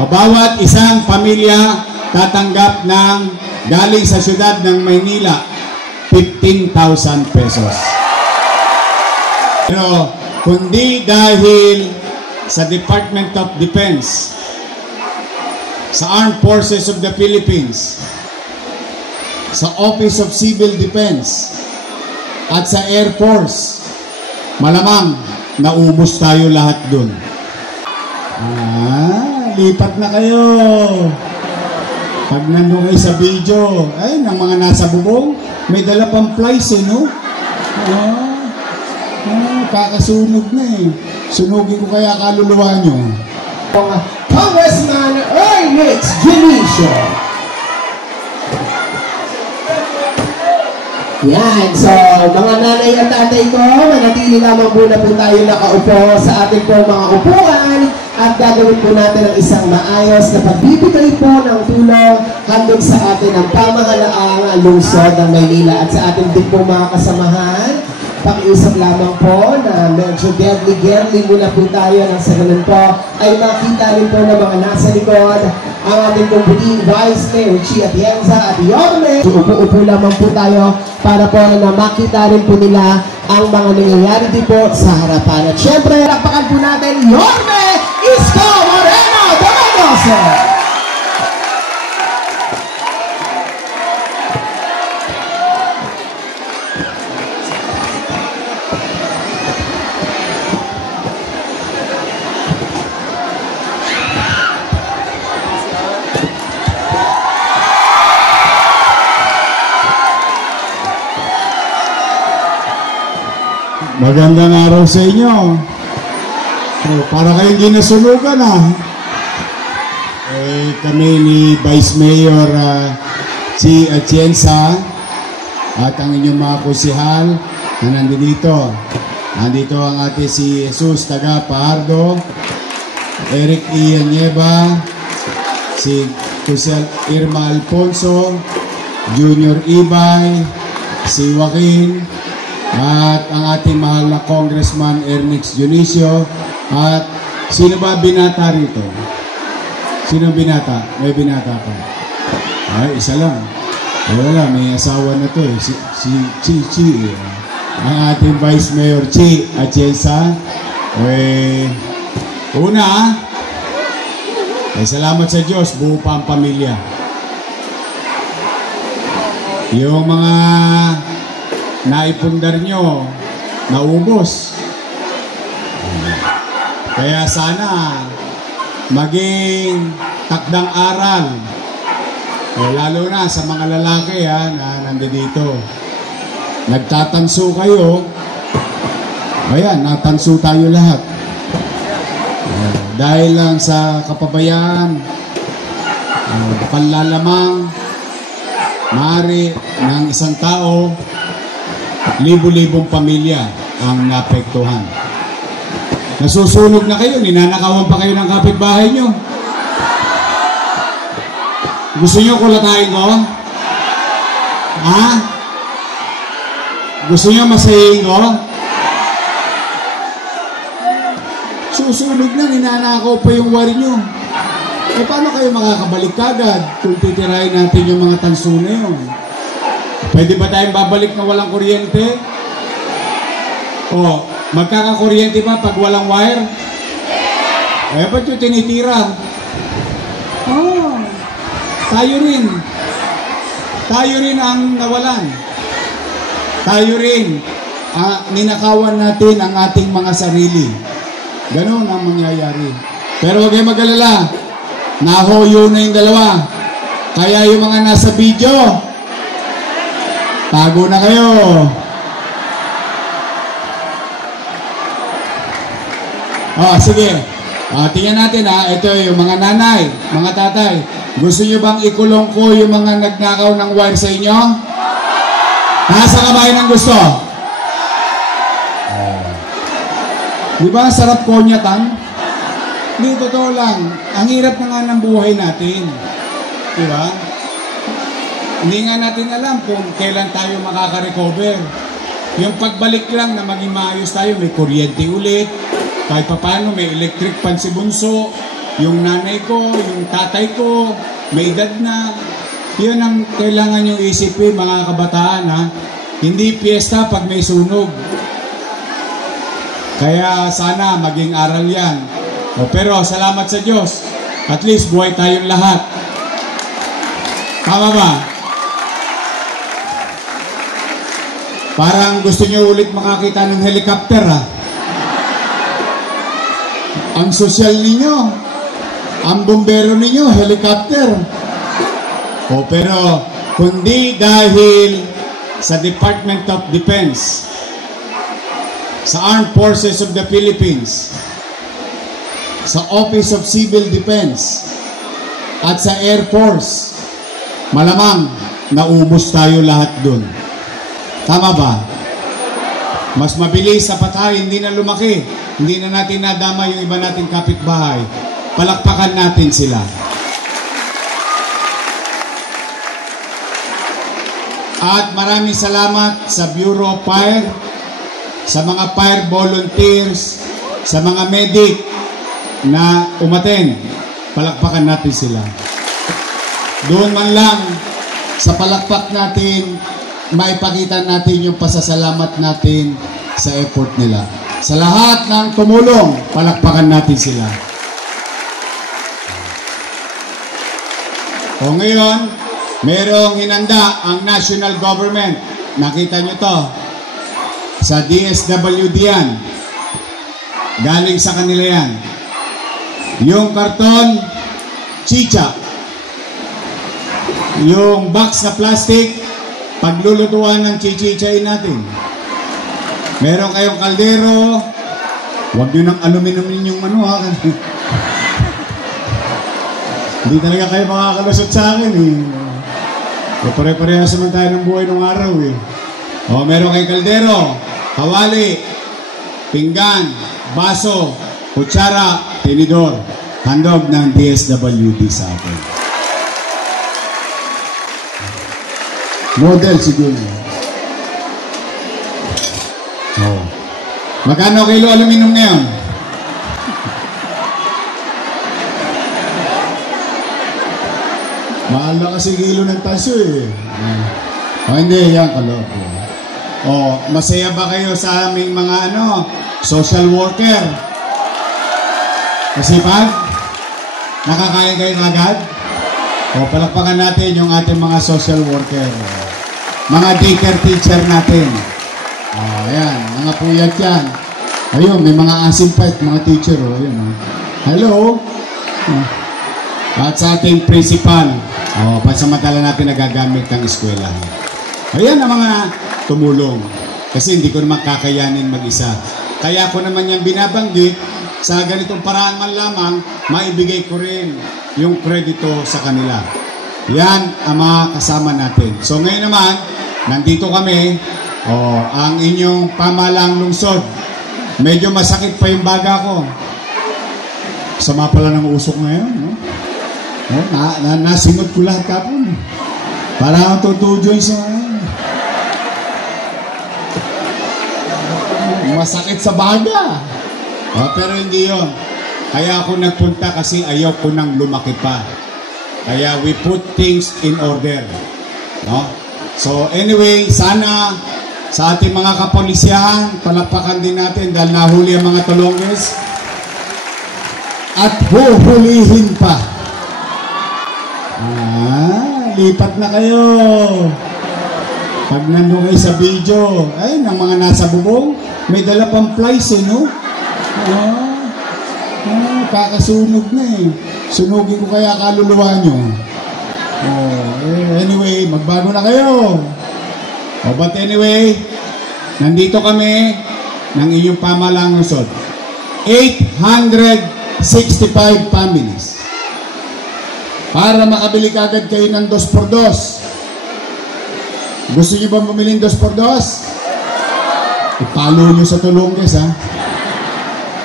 Bawat isang pamilya tatanggap ng galing sa siyudad ng Maynila 15,000 pesos. Pero kundi dahil sa Department of Defense, sa Armed Forces of the Philippines, sa Office of Civil Defense, at sa Air Force, malamang naubos tayo lahat dun. Lipat na kayo. Pag nandun kayo sa video, ay, ng mga nasa bubong, may dala pang flies no? Kakasunog na Sunugin ko kaya kaluluwa nyo. Congressman Ernix Junicio. Yan, so mga nanay at tatay ko, manatili lamang muna po tayo nakaupo sa ating po mga upuan at gagawin po natin ang isang maayos na pagbibigay po ng tulong handog sa atin ang pamahalaang lungsod ng Maynila at sa ating din po mga kasamahan. Pakiusap lamang po na medyo girly muna po tayo nang sa ganun po ay makita rin po ng mga nasa likod ang ating kumputing Vice Mayor Chi Atienza at Yorme. Upo-upo lamang po tayo para po na makita rin po nila ang mga nangyayari din po sa harapan. At syempre, lakpakan po natin Yorme Isko Moreno Domendoso. Magandang araw sa inyo. Para kayong ginasunugan kami ni Vice Mayor Chi Atienza at ang inyong mga kusihal na nandito. Nandito ang ating si Jesus Taga Pahardo, Eric Ian Nieva, si Kusel Irma Alfonso, Junior Ibay, si Joaquin, at ang ating mahal na Congressman Ernix Junicio. At sino ba binata rito? Sino binata? May binata pa. Ay, isa lang. Wala, may asawa na to si Chi. Ang ating Vice Mayor Chi Atienza. Salamat sa Diyos, buo pa ang pamilya. Yung mga naipundar nyo, naubos. Kaya sana maging takdang aral. Lalo na sa mga lalaki na nandito. Nagtatanso kayo. Ayan, natanso tayo lahat. Dahil lang sa kapabayaan, panlalamang, maaari ng isang tao, libo-libong pamilya ang naapektuhan. Nasusunog na kayo, ninanakawan pa kayo ng kapitbahay nyo. Gusto nyo kulatayin ko? Gusto nyo masayin ko? Susunog na, ninanakaw pa yung wari nyo. Paano kayo makakabalik kagad kung titirahin natin yung mga tanso na yun? Pwede ba tayong babalik na walang kuryente? Magkakakuryente pa pag walang wire? Ba't yung tinitira? Tayo rin ang nawalan. Tayo rin ninakawan natin ang ating mga sarili. Ganun ang mangyayari. Pero huwag kayong mag-alala. Nahoyo na yung dalawa. Kaya yung mga nasa video, tago na kayo. Sige. Tingnan natin ito yung mga nanay, mga tatay. Gusto nyo bang ikulong ko yung mga nagnakaw ng wire sa inyo? Nasa kabayan ang gusto? Di ba sarap konyatan? Hindi, totoo lang. Ang hirap na nga ng buhay natin. Di ba? Hindi nga natin alam kung kailan tayo makaka-recover. Yung pagbalik lang na maging maayos tayo, may kuryente ulit, kahit paano may electric pan si Bunso, yung nanay ko, yung tatay ko, may edad na. Yun ang kailangan nyo isipin, mga kabataan, ha? Hindi piyesta pag may sunog. Kaya sana maging aral yan. Pero salamat sa Diyos. At least buhay tayong lahat. Tama ba? Parang gusto nyo ulit makakita ng helicopter, ha? Ang sosyal ninyo, ang bumbero ninyo, helicopter. Pero kundi dahil sa Department of Defense, sa Armed Forces of the Philippines, sa Office of Civil Defense, at sa Air Force, malamang naubos tayo lahat dun. Tama ba? Mas mabilis sa patay, hindi na lumaki. Hindi na natin nadama yung iba nating kapitbahay. Palakpakan natin sila. At maraming salamat sa Bureau of Fire, sa mga fire volunteers, sa mga medic na umaten. Palakpakan natin sila. Doon man lang sa palakpak natin, maipakita natin yung pasasalamat natin sa effort nila. Sa lahat ng tumulong, palakpakan natin sila. O ngayon, merong hinanda ang national government. Nakita nyo to. Sa DSWD yan. Galing sa kanila yan. Yung karton, chicha. Yung box na plastic, paglulutuan ng chichichain natin. Meron kayong kaldero. Huwag nyo ng aluminum yung ano, ha. Hindi talaga kayo makakalusot sa akin, eh. Pare-parehas naman tayo ng buhay nung araw, eh. Meron kayong kaldero, kawali, pinggan, baso, kutsara, tinidor. Handog ng DSWD sa akin. Model siguro. Magkano kilo aluminum ngayon? Mahal na kasi kilo ng taso, eh. Hindi, yan, kaloko. Masaya ba kayo sa aming mga social worker? Masipag? Nakakain kayo agad? Palakpakan natin yung ating mga social worker. Mga daycare teacher natin. Ayan, mga puyat yan. Ayun, may mga asim pa, mga teacher. Ayun, hello? At sa ating principal, pansamantala natin nagagamit ang eskwela. Ayan ang mga tumulong. Kasi hindi ko naman kakayanin mag-isa. Kaya ko naman yan binabanggit, sa ganitong paraan man lamang, maibigay ko rin yung kredito sa kanila. Yan ang mga kasama natin. So ngayon naman, nandito kami, ang inyong pamalang lungsod. Medyo masakit pa yung baga ko. Sama pala ng usok ngayon, no? Nasingot ko lahat kapon. Para akong tutujoy sa masakit sa baga. Pero hindi yun. Kaya ako nagpunta kasi ayaw ko nang lumaki pa. Kaya we put things in order. No? So anyway, sana sa ating mga kapolisyahan, palakpakan din natin dahil nahuli ang mga tulongges. At huhulihin pa. Lipat na kayo. Pag nandun kayo sa video, ay, ng mga nasa bubong, may dala pang flies, no? Kakasunog na, eh. Sunugin ko kaya kaluluwa nyo. Anyway, magbago na kayo. But anyway, nandito kami ng inyong pamalang lungsod. 865 families. Para makabili kagad kayo ng 2x2. Gusto nyo ba bumili ng 2x2? Ipalo nyo sa tulongges, ha?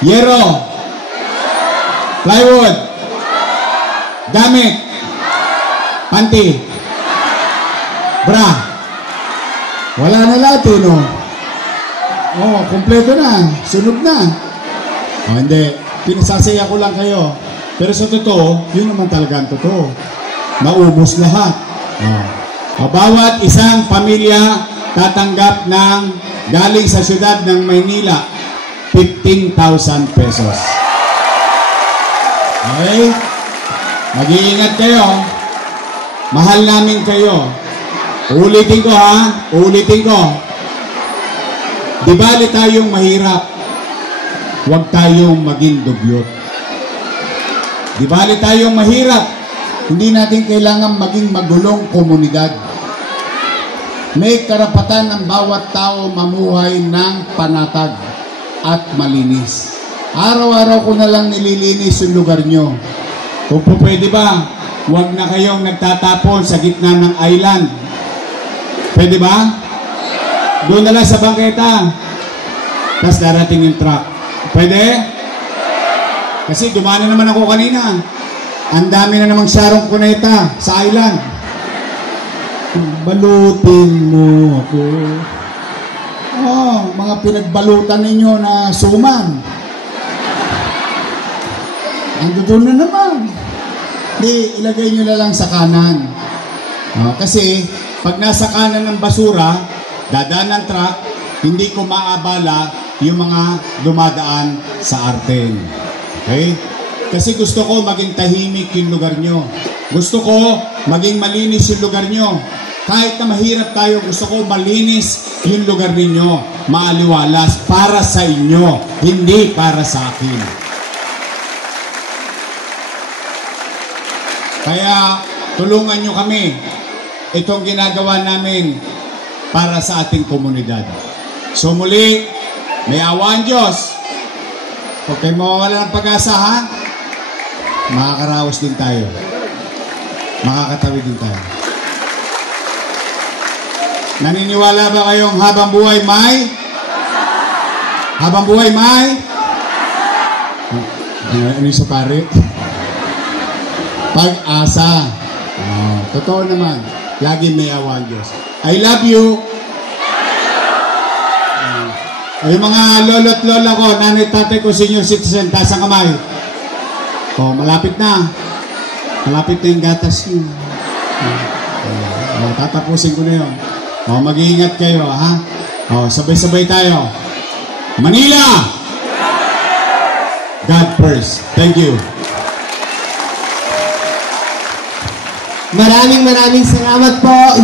Yero, plywood, gamit, panty, bra. Wala na lahat, eh, no? Kompleto na. Sunog na. Hindi. Pinasasaya ko lang kayo. Pero sa totoo, yun naman talaga ang totoo. Naubos lahat. Bawat isang pamilya tatanggap ng galing sa syudad ng Maynila, 15,000 pesos. Okay? Mag-iingat kayo. Mahal namin kayo. Ulitin ko ha. Ulitin ko. Di bali tayong mahirap. Huwag tayong maging dugyot. Di bali tayong mahirap. Hindi natin kailangan maging magulong komunidad. May karapatan ng bawat tao mamuhay ng panatag at malinis. Araw-araw ko na lang nililinis yung lugar nyo. Kung po pwede ba, huwag na kayong nagtatapon sa gitna ng island. Pwede ba? Doon na lang sa bangketa. Tapos darating yung truck. Pwede? Kasi dumana naman ako kanina. Ang dami na namang Sharon Cuneta sa island. Balutin mo ako. Mga pinagbalutan ninyo na suman. Ando doon na naman. Di, ilagay nyo na lang sa kanan. Kasi, pag nasa kanan ng basura, dadaan ng truck, hindi ko maabala yung mga dumadaan sa arten. Okay? Kasi gusto ko maging tahimik yung lugar nyo. Gusto ko maging malinis yung lugar nyo. Kahit na mahirap tayo, gusto ko malinis yung lugar ninyo. Maaliwalas para sa inyo, hindi para sa akin. Kaya tulungan nyo kami. Itong ginagawa namin para sa ating komunidad. So muli, may awa ang Diyos. Huwag kayo mawawala ng pag-asa, ha? Makakaraos din tayo. Makakatawid din tayo. Naniniwala ba kayong habang buhay may? Habang buhay may? Ano yung sa pare? Pag-asa. Totoo naman. Lagi may awa ang Diyos. I love you. Yung mga lolo't lola ko, nanay tatay ko, senior citizen, taas ang kamay. Malapit na. Malapit na yung gatas yun. Tatapusin ko na yun. Mag-iingat kayo, ha? Sabay-sabay tayo. Manila! God first. Thank you. Maraming salamat po.